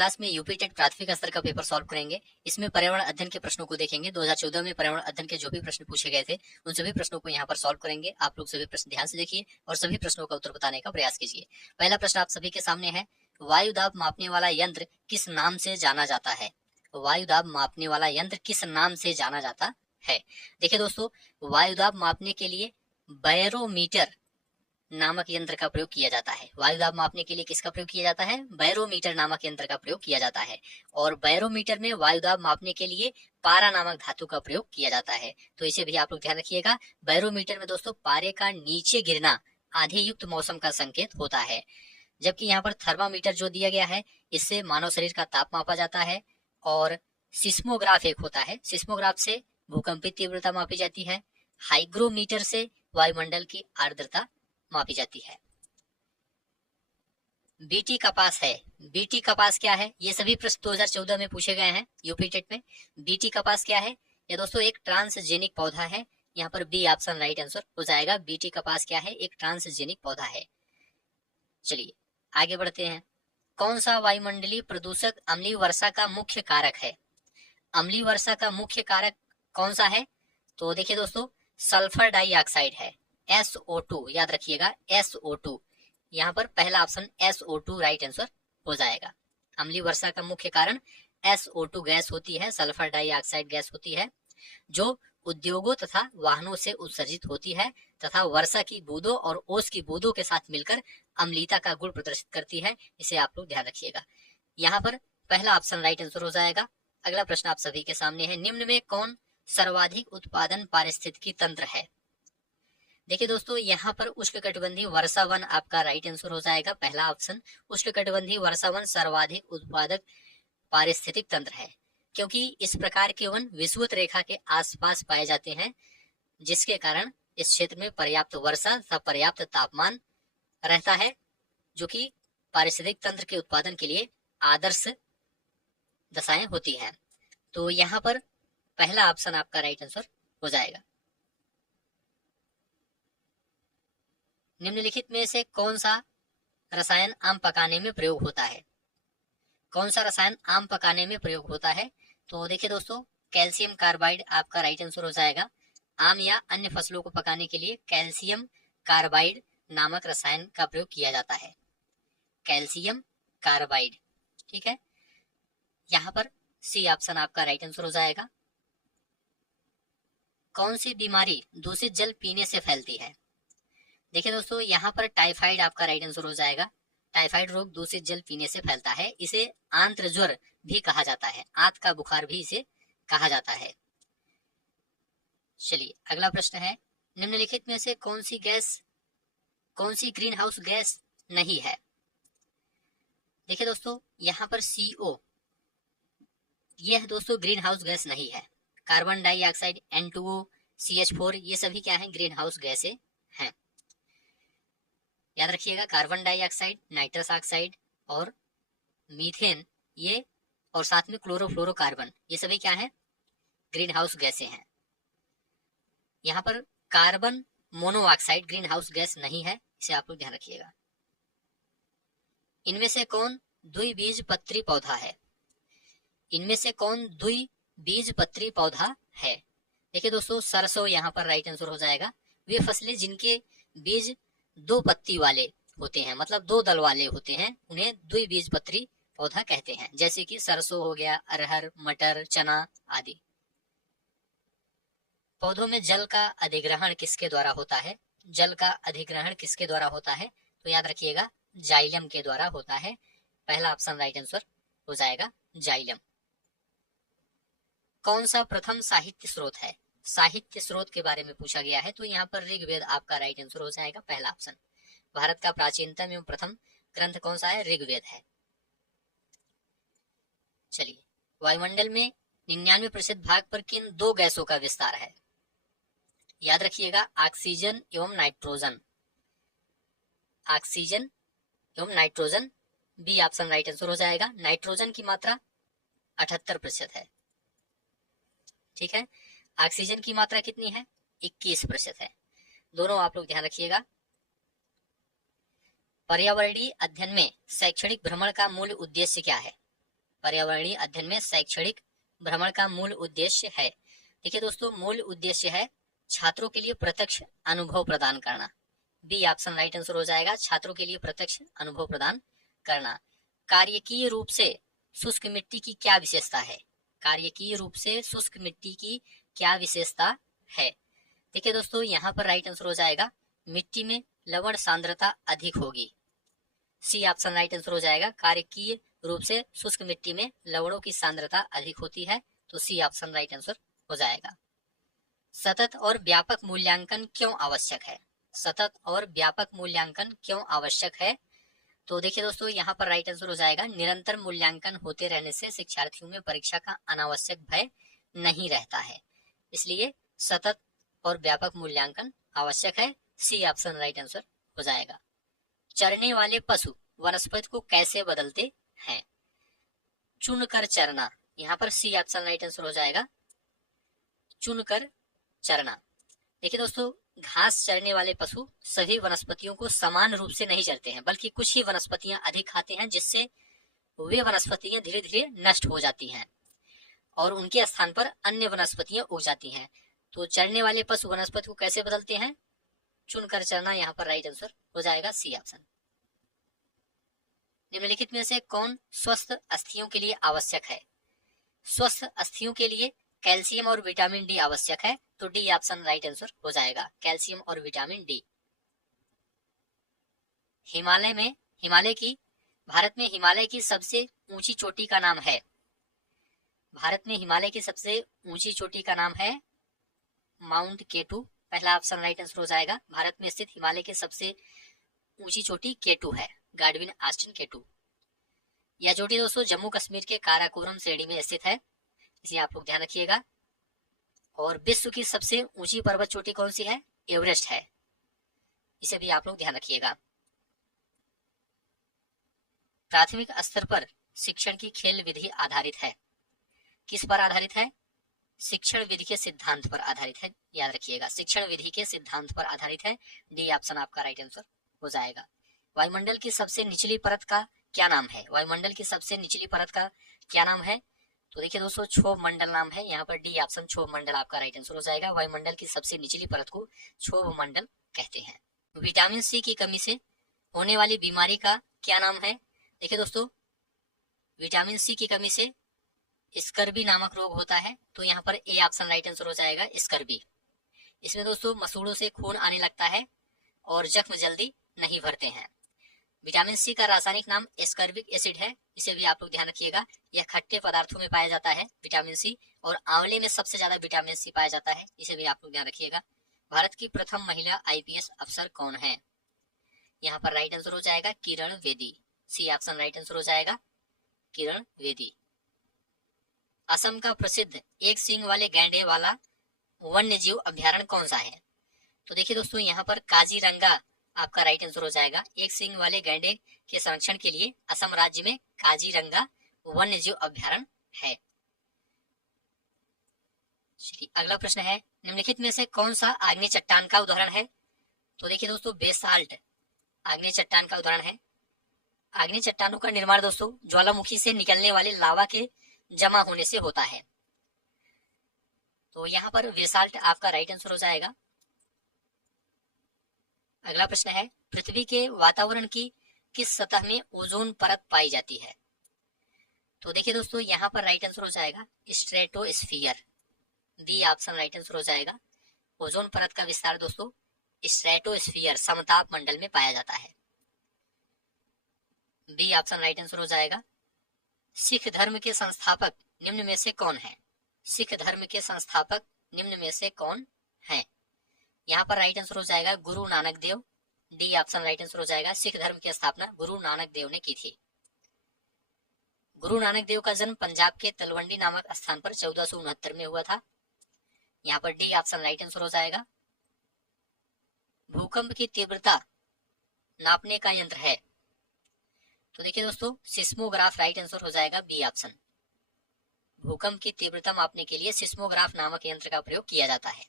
Class में UP TET प्राथमिक स्तर का पेपर सॉल्व करेंगे। इसमें पर्यावरण अध्ययन के प्रश्नों को देखेंगे। 2014 में पर्यावरण अध्ययन के जो भी प्रश्न पूछे गए थे उन सभी प्रश्नों को यहाँ पर सॉल्व करेंगे। आप लोग सभी प्रश्न ध्यान से देखिए और सभी प्रश्नों का उत्तर बताने का प्रयास कीजिए। पहला प्रश्न आप सभी के सामने है, वायु दाब मापने वाला यंत्र किस नाम से जाना जाता है? वायु दाब मापने वाला यंत्र किस नाम से जाना जाता है? देखिए दोस्तों, वायु दाब मापने के लिए बैरोमीटर नामक यंत्र का प्रयोग किया जाता है। वायु दाब मापने के लिए किसका प्रयोग किया जाता है? बैरोमीटर नामक यंत्र का प्रयोग किया जाता है। और बैरोमीटर में वायु दाब मापने के लिए पारा नामक धातु का प्रयोग किया जाता है। तो इसे भी आप लोग ध्यान रखिएगा। बैरोमीटर में दोस्तों पारे का नीचे गिरना आंधी युक्त मौसम का संकेत होता है। जबकि यहाँ पर थर्मामीटर जो दिया गया है इससे मानव शरीर का ताप मापा जाता है। और सिस्मोग्राफ एक होता है, सिस्मोग्राफ से भूकंपीय तीव्रता मापी जाती है। हाइग्रोमीटर से वायुमंडल की आर्द्रता मापी जाती है। बीटी कपास है, बीटी कपास क्या है? ये सभी प्रश्न 2014 में पूछे गए हैं यूपी टेट में। बीटी कपास क्या है? ये दोस्तों एक ट्रांसजेनिक पौधा है। यहाँ पर बी ऑप्शन राइट आंसर हो जाएगा। बीटी कपास क्या है? एक ट्रांसजेनिक पौधा है। चलिए आगे बढ़ते हैं। कौन सा वायुमंडलीय प्रदूषक अम्लीय वर्षा का मुख्य कारक है? अम्लीय वर्षा का मुख्य कारक कौन सा है? तो देखिए दोस्तों, सल्फर डाइऑक्साइड है, SO2। याद रखिएगा SO2। यहाँ पर पहला ऑप्शन SO2 राइट आंसर हो जाएगा। अम्लीय वर्षा का मुख्य कारण SO2 गैस होती है, सल्फर डाइऑक्साइड गैस होती है, जो उद्योगों तथा वाहनों से उत्सर्जित होती है तथा वर्षा की बूंदों और ओस की बूंदों के साथ मिलकर अम्लीयता का गुण प्रदर्शित करती है। इसे आप लोग ध्यान रखिएगा। यहाँ पर पहला ऑप्शन राइट आंसर हो जाएगा। अगला प्रश्न आप सभी के सामने है, निम्न में कौन सर्वाधिक उत्पादन पारिस्थितिकी तंत्र है? देखिए दोस्तों, यहाँ पर उष्णकटिबंधीय वर्षावन आपका राइट आंसर हो जाएगा। पहला ऑप्शन उष्णकटिबंधीय वर्षावन सर्वाधिक उत्पादक पारिस्थितिक तंत्र है, क्योंकि इस प्रकार के वन विषुवत रेखा के आसपास पाए जाते हैं, जिसके कारण इस क्षेत्र में पर्याप्त वर्षा तथा पर्याप्त तापमान रहता है, जो कि पारिस्थितिक तंत्र के उत्पादन के लिए आदर्श दशाएं होती हैं। तो यहाँ पर पहला ऑप्शन आपका राइट आंसर हो जाएगा। निम्नलिखित में से कौन सा रसायन आम पकाने में प्रयोग होता है? कौन सा रसायन आम पकाने में प्रयोग होता है? तो देखिए दोस्तों, कैल्शियम कार्बाइड आपका राइट आंसर हो जाएगा। आम या अन्य फसलों को पकाने के लिए कैल्शियम कार्बाइड नामक रसायन का प्रयोग किया जाता है। कैल्शियम कार्बाइड, ठीक है। यहाँ पर सी ऑप्शन आपका राइट आंसर हो जाएगा। कौन सी बीमारी दूषित जल पीने से फैलती है? देखिए दोस्तों, यहाँ पर टाइफाइड आपका राइट आंसर हो जाएगा। टाइफाइड रोग दूषित जल पीने से फैलता है। इसे आंत्र ज्वर भी कहा जाता है, आंत का बुखार भी इसे कहा जाता है। चलिए अगला प्रश्न है, निम्नलिखित में से कौन सी ग्रीन हाउस गैस नहीं है? देखिए दोस्तों, यहाँ पर CO, यह दोस्तों ग्रीन हाउस गैस नहीं है। कार्बन डाइऑक्साइड, N2O, CH4 ये सभी क्या है? ग्रीन हाउस गैसें हैं। याद रखिएगा, कार्बन डाइऑक्साइड, नाइट्रस ऑक्साइड और मीथेन ये, और साथ में क्लोरोफ्लोरोकार्बन, ये सभी क्या है? ग्रीन हाउस गैसें हैं। यहाँ पर carbon monoxide green house gas नहीं है, इसे आप लोग ध्यान रखिएगा। इनमें से कौन द्विबीजपत्री पौधा है? इनमें से कौन द्विबीजपत्री पौधा है? देखिए दोस्तों, सरसों यहाँ पर राइट आंसर हो जाएगा। वे फसलें जिनके बीज दो पत्ती वाले होते हैं, मतलब दो दल वाले होते हैं, उन्हें द्विबीजपत्री पौधा कहते हैं, जैसे कि सरसों हो गया, अरहर, मटर, चना आदि। पौधों में जल का अधिग्रहण किसके द्वारा होता है? जल का अधिग्रहण किसके द्वारा होता है? तो याद रखिएगा, जाइलम के द्वारा होता है। पहला ऑप्शन राइट आंसर हो जाएगा, जाइलम। कौन सा प्रथम साहित्य स्रोत है? साहित्य स्रोत के बारे में पूछा गया है, तो यहाँ पर ऋग्वेद आपका राइट आंसर हो जाएगा। पहला ऑप्शन। भारत का प्राचीनतम एवं प्रथम ग्रंथ कौन सा है? ऋग्वेद है। चलिए, वायुमंडल में 99% भाग पर किन दो गैसों का विस्तार है? याद रखिएगा, ऑक्सीजन एवं नाइट्रोजन। ऑक्सीजन एवं nitrogen, B option right answer हो जाएगा। नाइट्रोजन की मात्रा 78% है, ठीक है। ऑक्सीजन की मात्रा कितनी है? 21% है। दोनों आप लोग ध्यान रखिएगा। पर्यावरणीय अध्ययन में शैक्षणिक भ्रमण का मूल उद्देश्य क्या है? पर्यावरणीय अध्ययन में शैक्षणिक भ्रमण का मूल उद्देश्य है? देखिए दोस्तों, मूल उद्देश्य है छात्रों के लिए प्रत्यक्ष अनुभव प्रदान करना। बी ऑप्शन राइट आंसर हो जाएगा, छात्रों के लिए प्रत्यक्ष अनुभव प्रदान करना। कार्यकीय रूप से शुष्क मिट्टी की क्या विशेषता है? कार्यकीय रूप से शुष्क मिट्टी की क्या विशेषता है? देखिए दोस्तों, यहाँ पर राइट आंसर हो जाएगा मिट्टी में लवण सांद्रता अधिक होगी। सी ऑप्शन राइट आंसर हो जाएगा, कार्यकीय रूप से शुष्क मिट्टी में लवणों की सांद्रता अधिक होती है, तो सी ऑप्शन राइट आंसर हो जाएगा। सतत और व्यापक मूल्यांकन क्यों आवश्यक है? सतत और व्यापक मूल्यांकन क्यों आवश्यक है? तो देखिए दोस्तों, यहाँ पर राइट आंसर हो जाएगा निरंतर मूल्यांकन होते रहने से शिक्षार्थियों में परीक्षा का अनावश्यक भय नहीं रहता है, इसलिए सतत और व्यापक मूल्यांकन आवश्यक है। सी ऑप्शन राइट आंसर हो जाएगा। चरने वाले पशु वनस्पति को कैसे बदलते हैं? चुनकर चरना, यहाँ पर सी ऑप्शन राइट आंसर हो जाएगा, चुनकर चरना। देखिए दोस्तों, घास चरने वाले पशु सभी वनस्पतियों को समान रूप से नहीं चरते हैं, बल्कि कुछ ही वनस्पतियां अधिक खाते हैं, जिससे वे वनस्पतियां धीरे धीरे नष्ट हो जाती हैं और उनके स्थान पर अन्य वनस्पतियां उग जाती हैं। तो चरने वाले पशु वनस्पति को कैसे बदलते हैं? चुनकर चरना, यहाँ पर राइट आंसर हो जाएगा सी ऑप्शन। निम्नलिखित में से कौन स्वस्थ अस्थियों के लिए आवश्यक है? स्वस्थ अस्थियों के लिए कैल्शियम और विटामिन डी आवश्यक है, तो डी ऑप्शन राइट आंसर हो जाएगा, कैल्शियम और विटामिन डी। भारत में हिमालय की सबसे ऊंची चोटी का नाम है? भारत में हिमालय की सबसे ऊंची चोटी का नाम है माउंट केटू, पहला ऑप्शन राइट आंसर हो जाएगा। भारत में स्थित हिमालय की सबसे ऊंची चोटी केटू है, गाडविन ऑस्टिन केटू। यह चोटी दोस्तों जम्मू कश्मीर के काराकोरम श्रेणी में स्थित है, इसे आप लोग ध्यान रखिएगा। और विश्व की सबसे ऊंची पर्वत चोटी कौन सी है? एवरेस्ट है, इसे भी आप लोग ध्यान रखिएगा। प्राथमिक स्तर पर शिक्षण की खेल विधि आधारित है, किस पर आधारित है? शिक्षण विधि के सिद्धांत पर आधारित है, याद रखिएगा, शिक्षण विधि के सिद्धांत पर आधारित है। डी ऑप्शन आपका राइट आंसर हो जाएगा। वायुमंडल की सबसे निचली परत का क्या नाम है? वायुमंडल की सबसे निचली परत का क्या नाम है? तो देखिए दोस्तों, क्षोभ मंडल नाम है, यहाँ पर डी ऑप्शन क्षोभ मंडल आपका राइट आंसर हो जाएगा। वायुमंडल की सबसे निचली परत को क्षोभ मंडल कहते हैं। विटामिन सी की कमी से होने वाली बीमारी का क्या नाम है? देखिए दोस्तों, विटामिन सी की कमी से स्कर्बी नामक रोग होता है, तो यहाँ पर ए ऑप्शन राइट आंसर हो जाएगा, स्कर्बी। इसमें दोस्तों मसूड़ों से खून आने लगता है और जख्म जल्दी नहीं भरते हैं। विटामिन सी का रासायनिक नाम एस्कर्बिक एसिड है, इसे भी आप लोग ध्यान रखिएगा। यह खट्टे पदार्थों में पाया जाता है विटामिन सी, और आंवले में सबसे ज्यादा विटामिन सी पाया जाता है, इसे भी आप लोग ध्यान रखिएगा। भारत की प्रथम महिला आईपीएस अफसर कौन है? यहाँ पर राइट आंसर हो जाएगा Kiran Bedi, C option right answer हो जाएगा, किरण बेदी। असम का प्रसिद्ध एक सींग वाले गैंडे वाला वन्य जीव अभ्यारण्य कौन सा है? तो देखिए दोस्तों, यहाँ पर काजीरंगा आपका राइट आंसर हो जाएगा। एक सींग वाले गैंडे के संरक्षण के लिए असम राज्य में काजीरंगा वन्य जीव अभ्यारण्य है। अगला प्रश्न है, निम्नलिखित में से कौन सा आग्नेय चट्टान का उदाहरण है? तो देखिए दोस्तों, बेसाल्ट आग्नेय चट्टान का उदाहरण है। आग्नेय चट्टानों का निर्माण दोस्तों ज्वालामुखी से निकलने वाले लावा के जमा होने से होता है, तो यहाँ पर बेसाल्ट आपका राइट आंसर हो जाएगा। अगला प्रश्न है, पृथ्वी के वातावरण की किस सतह में ओजोन परत पाई जाती है? तो देखिए दोस्तों, यहाँ पर राइट आंसर हो जाएगा stratosphere, D option right answer हो जाएगा। ओजोन परत का विस्तार दोस्तों स्ट्रेटोस्फीयर समताप मंडल में पाया जाता है, बी ऑप्शन राइट आंसर हो जाएगा। सिख धर्म के संस्थापक निम्न में से कौन है? सिख धर्म के संस्थापक निम्न में से कौन है? यहाँ पर राइट आंसर हो जाएगा Guru Nanak Dev, D option right answer हो जाएगा। सिख धर्म की स्थापना गुरु नानक देव ने की थी। गुरु नानक देव का जन्म पंजाब के तलवंडी नामक स्थान पर 1469 में हुआ था, यहाँ पर डी ऑप्शन राइट आंसर हो जाएगा। भूकंप की तीव्रता नापने का यंत्र है? तो देखिए दोस्तों, सिस्मोग्राफ राइट आंसर हो जाएगा, बी ऑप्शन। भूकंप की तीव्रता मापने के लिए सिस्मोग्राफ नामक यंत्र का प्रयोग किया जाता है।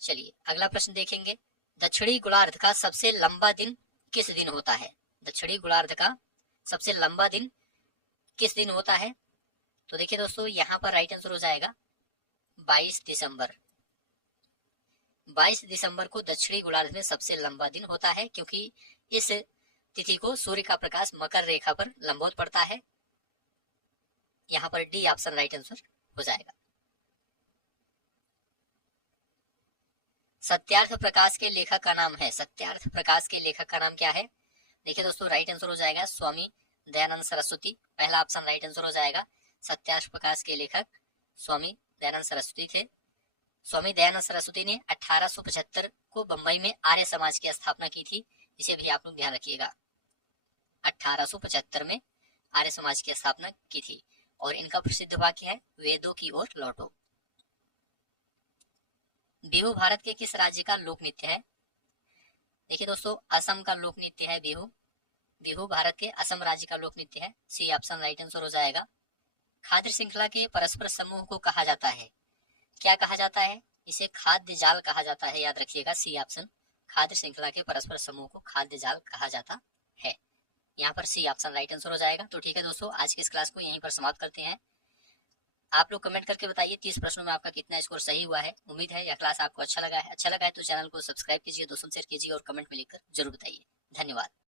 चलिए अगला प्रश्न देखेंगे, दक्षिणी गोलार्ध का सबसे लंबा दिन किस दिन होता है? दक्षिणी गोलार्ध का सबसे लंबा दिन किस दिन होता है? तो देखिए दोस्तों, यहाँ पर राइट आंसर हो जाएगा 22 दिसंबर। 22 दिसंबर को दक्षिणी गोलार्ध में सबसे लंबा दिन होता है, क्योंकि इस तिथि को सूर्य का प्रकाश मकर रेखा पर लंबवत पड़ता है। यहाँ पर डी ऑप्शन राइट आंसर हो जाएगा। सत्यार्थ प्रकाश के लेखक का नाम है, सत्यार्थ प्रकाश के लेखक का नाम क्या है? देखिए दोस्तों, राइट आंसर हो जाएगा स्वामी दयानंद सरस्वती। पहला ऑप्शन राइट आंसर हो जाएगा। सत्यार्थ प्रकाश के लेखक स्वामी दयानंद सरस्वती थे। स्वामी दयानंद सरस्वती ने 1875 को बंबई में आर्य समाज की स्थापना की थी। इसे भी आप लोग ध्यान रखिएगा, 1875 में आर्य समाज की स्थापना की थी। और इनका प्रसिद्ध वाक्य है, वेदों की ओर लौटो। बिहू भारत के किस राज्य का लोक नृत्य है? देखिए दोस्तों, असम का लोक नृत्य है बिहू। बिहू भारत के असम राज्य का लोक नृत्य है। सी ऑप्शन राइट आंसर हो जाएगा। खाद्य श्रृंखला के परस्पर समूह को कहा जाता है, क्या कहा जाता है? इसे खाद्य जाल कहा जाता है, याद रखिएगा। सी ऑप्शन, खाद्य श्रृंखला के परस्पर समूह को खाद्य जाल कहा जाता है। यहाँ पर सी ऑप्शन राइट आंसर हो जाएगा। तो ठीक है दोस्तों, आज की इस क्लास को यहीं पर समाप्त करते हैं। आप लोग कमेंट करके बताइए 30 प्रश्नों में आपका कितना स्कोर सही हुआ है। उम्मीद है यह क्लास आपको अच्छा लगा है। अच्छा लगा है तो चैनल को सब्सक्राइब कीजिए, दोस्तों शेयर कीजिए और कमेंट में लिखकर जरूर बताइए। धन्यवाद।